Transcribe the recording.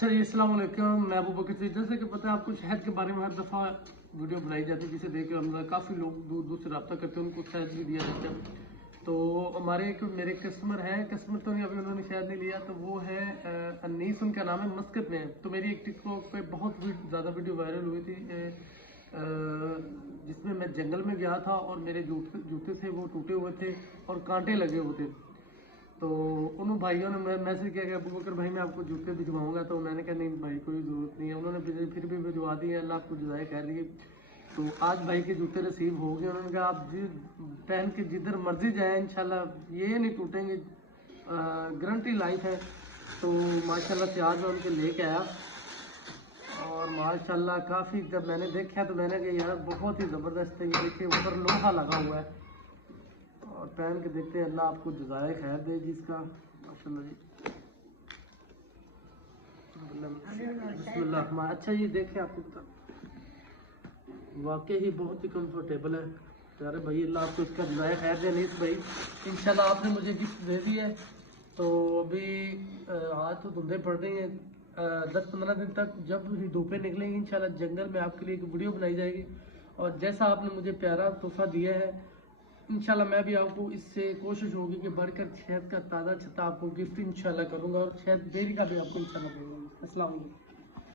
Sir अस्सलाम वालेकुम, मैं अबू बकर। जैसे कि पता है आपको, शहद के बारे में हर दफ़ा वीडियो बनाई जाती है जिसे देख के हम काफ़ी लोग दूर दूर से रब्ता करते हैं, उनको शहद भी दिया जाता है। तो मेरे कस्टमर हैं, कस्टमर तो नहीं, अभी उन्होंने शहद नहीं लिया, तो वो है अनीस, उनका नाम है, मस्कत में है। तो मेरी एक टिकटॉक पे बहुत ज़्यादा वीडियो वायरल हुई थी जिसमें मैं जंगल में गया था और मेरे जूते जूते थे वो टूटे हुए थे और कांटे लगे हुए थे। तो उन भाइयों ने मैसेज किया कि अबू बकर भाई मैं आपको जूते भिजवाऊंगा, तो मैंने कहा नहीं भाई कोई ज़रूरत नहीं है। उन्होंने फिर भी भिजवा दिए, अल्लाह आपको जज़ाए खैर दिए। तो आज भाई के जूते रिसीव हो गए। उन्होंने कहा आप जी पहन के जिधर मर्जी जाए इंशाल्लाह ये नहीं टूटेंगे, गारंटी लाइफ है। तो माशाल्लाह से आज मैं उनके लेके आया और माशाल्लाह काफ़ी जब मैंने देखा तो मैंने कहा यार बहुत ही ज़बरदस्त है, ये देखिए ऊपर लोहा लगा हुआ है और पहन के देखते हैं, अल्लाह आपको जज़ाए खैर दे जिसका। माशाल्लाह जी, बिस्मिल्लाह। अच्छा ये देखिए, आपको बता वाकई ही बहुत ही कंफर्टेबल है प्यारे भाई, अल्लाह आपको इसका जज़ाए खैर दे। नहीं भाई इंशाल्लाह आपने मुझे गिफ्ट दे दी है, तो अभी आज तो धुंधे पड़ रही हैं, 10-15 दिन तक जब भी धूपें निकलेंगी इंशाल्लाह जंगल में आपके लिए एक वीडियो बनाई जाएगी। और जैसा आपने मुझे प्यारा तोहफा दिया है, इंशाल्लाह मैं भी आपको इससे कोशिश होगी कि बढ़कर शहद का ताज़ा छत्ता आपको गिफ्ट इंशाल्लाह करूंगा और शहद डेयरी का भी आपको इंशाल्लाह दूंगा। अस्सलाम वालेकुम।